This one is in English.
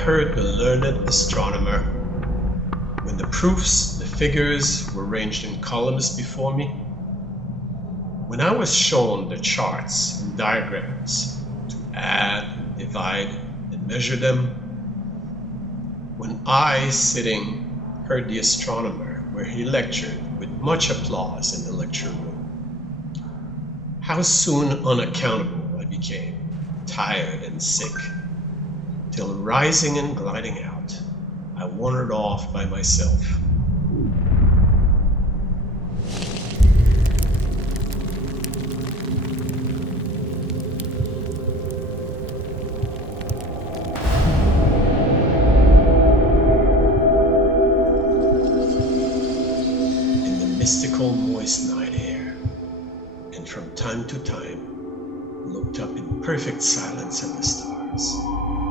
heard the learned astronomer, when the proofs, the figures were ranged in columns before me, when I was shown the charts and diagrams to add, divide, and measure them, when I, sitting, heard the astronomer where he lectured with much applause in the lecture room, how soon unaccountable I became, tired and sick, till rising and gliding out, I wandered off by myself. In the mystical moist night air, and from time to time looked up in perfect silence at the stars.